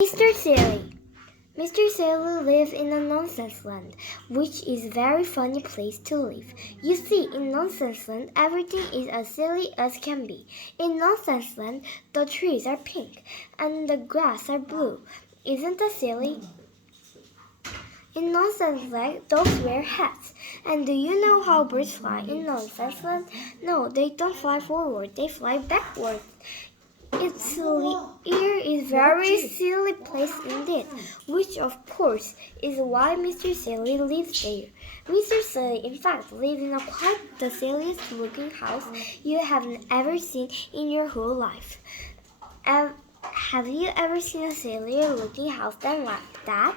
Mr. Silly. Mr. Silly lives in a nonsense land, which is a very funny place to live. You see, in nonsense land, everything is as silly as can be. In nonsense land, the trees are pink and the grass are blue. Isn't that silly? In nonsense land, dogs wear hats. And do you know how birds fly in nonsense land? No, they don't fly forward, they fly backward. Its ear is very silly place indeed, which of course is why Mr. Silly lives there. Mr. Silly in fact lives in a quite the silliest looking house you have ever seen in your whole life. Have you ever seen a sillier looking house than like that?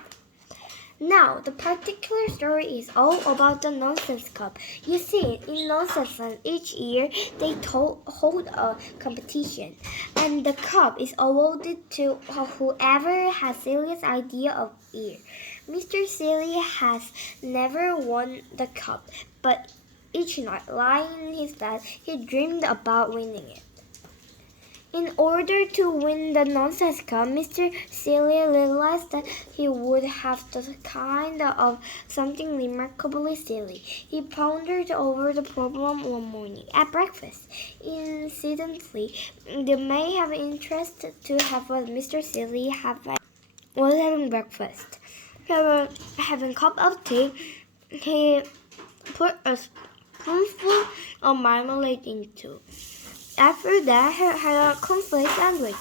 Now, the particular story is all about the Nonsense Cup. You see, in Nonsense Land, each year they hold a competition, and the cup is awarded to whoever has silliest idea of year. Mr. Silly has never won the cup, but each night, lying in his bed, he dreamed about winning it. In order to win the Nonsense Cup, Mr. Silly realized that he would have to kind of something remarkably silly. He pondered over the problem one morning at breakfast. Incidentally, they may have interest to have what Mr. Silly was having breakfast. Having a cup of tea, he put a spoonful of marmalade into. After that, he had a cornflake sandwich.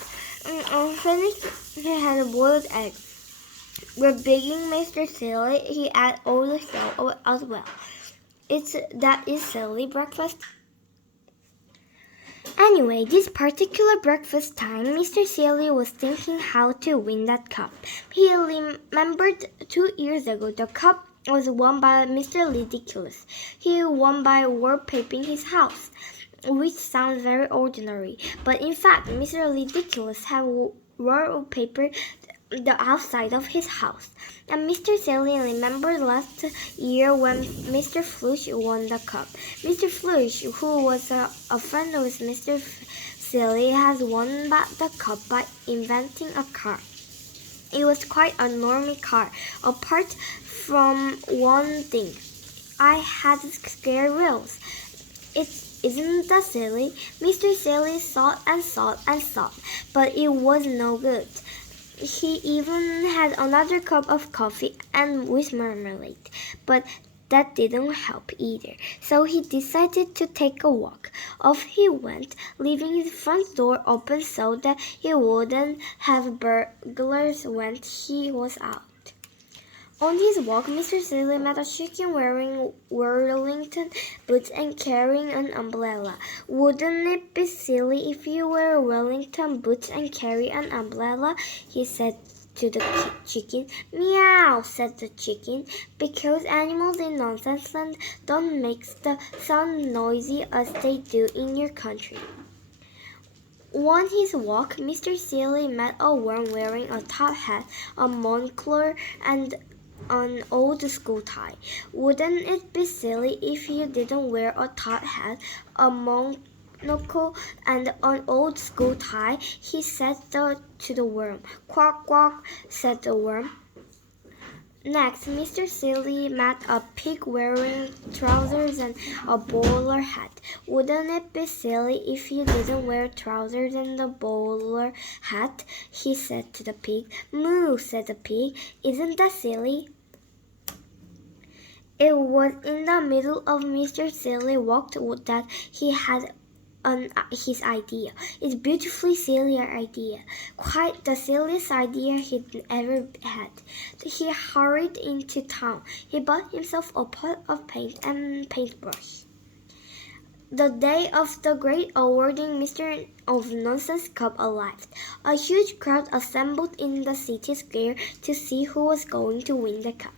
Unfinished, he had a boiled egg. With begging Mr. Silly, he ate all the shell as well. That is silly breakfast. Anyway, this particular breakfast time, Mr. Silly was thinking how to win that cup. He remembered 2 years ago the cup was won by Mr. Ridiculous. He won by wallpapering his house, which sounds very ordinary, but in fact, Mr. Ridiculous had wallpapered the outside of his house. And Mr. Silly remembered last year when Mr. Flush won the cup. Mr. Flush, who was a friend of Mr. Silly, has won the cup by inventing a car. It was quite a normal car, apart from one thing. I had square wheels. Isn't that silly? Mr. Silly thought and thought and thought, but it was no good. He even had another cup of coffee and with marmalade, but that didn't help either. So he decided to take a walk. Off he went, leaving his front door open so that he wouldn't have burglars when he was out. On his walk, Mr. Silly met a chicken wearing Wellington boots and carrying an umbrella. Wouldn't it be silly if you wear Wellington boots and carry an umbrella? He said to the chicken. Meow, said the chicken, because animals in Nonsense Land don't make the sound noisy as they do in your country. On his walk, Mr. Silly met a worm wearing a top hat, a monocle, and an old school tie. Wouldn't it be silly if you didn't wear a top hat, a monocle, and an old school tie? He said to the worm. Quack, quack, said the worm. Next, Mr. Silly met a pig wearing trousers and a bowler hat. Wouldn't it be silly if you didn't wear trousers and a bowler hat? He said to the pig. Moo, said the pig. Isn't that silly? It was in the middle of Mr. Silly walked that he had his idea. It's beautifully silly idea. Quite the silliest idea he'd ever had. He hurried into town. He bought himself a pot of paint and paintbrush. The day of the great awarding Mr. of Nonsense Cup arrived. A huge crowd assembled in the city square to see who was going to win the cup.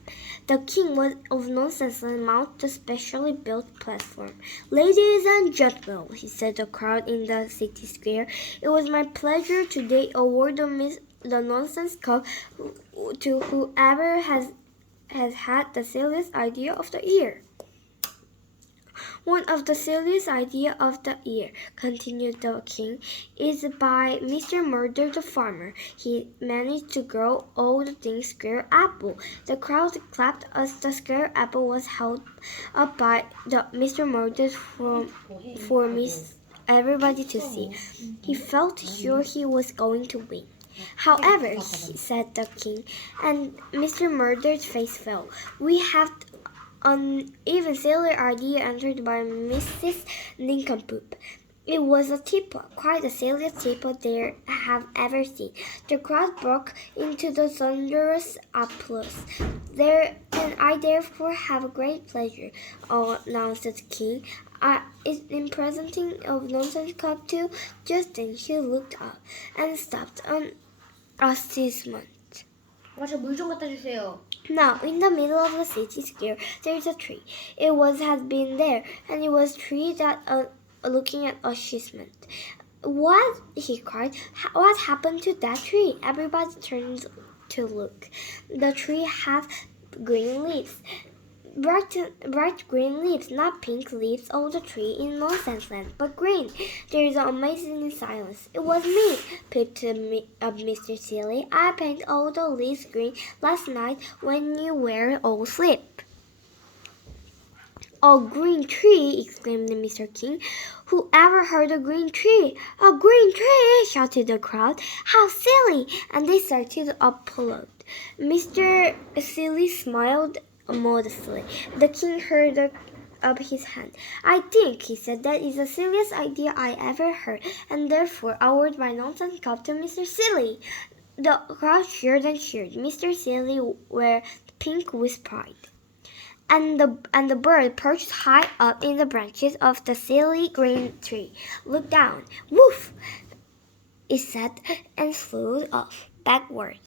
The king of Nonsense mounted the specially built platform. Ladies and gentlemen, he said to the crowd in the city square, it was my pleasure today award the Nonsense Cup to whoever has had the silliest idea of the year. One of the silliest ideas of the year, continued the king, is by Mr. Murder the farmer. He managed to grow all the things square apple. The crowd clapped as the square apple was held up by Mr. Murder for everybody to see. He felt sure he was going to win. However, said the king, and Mr. Murder's face fell. We have an even sillier idea entered by Mrs. Nincompoop. It was a teapot, quite the silliest teapot they have ever seen. The crowd broke into the thunderous applause. And I therefore have great pleasure, announced the king, in presenting of Nonsense Cup to. Just then he looked up and stopped on astonishment. 물 좀 갖다 주세요. Now, in the middle of the city square, there is a tree. It has been there, and it was a tree that looking at astonishment. What? He cried. What happened to that tree? Everybody turned to look. The tree had green leaves. Bright green leaves, not pink leaves of the tree in Nonsense Land, but green. There is an amazing silence. It was me, picked up Mr. Silly. I painted all the leaves green last night when you were all asleep. A green tree, exclaimed Mr. King. Who ever heard a green tree? A green tree, shouted the crowd. How silly! And they started to applaud. Mr. Silly smiled modestly. The king held up his hand. I think, he said, that is the silliest idea I ever heard, and therefore award my nonsense cup to Mr. Silly. The crowd cheered and cheered. Mr. Silly were pink with pride. And the bird perched high up in the branches of the silly green tree looked down. Woof! It said and flew off backward.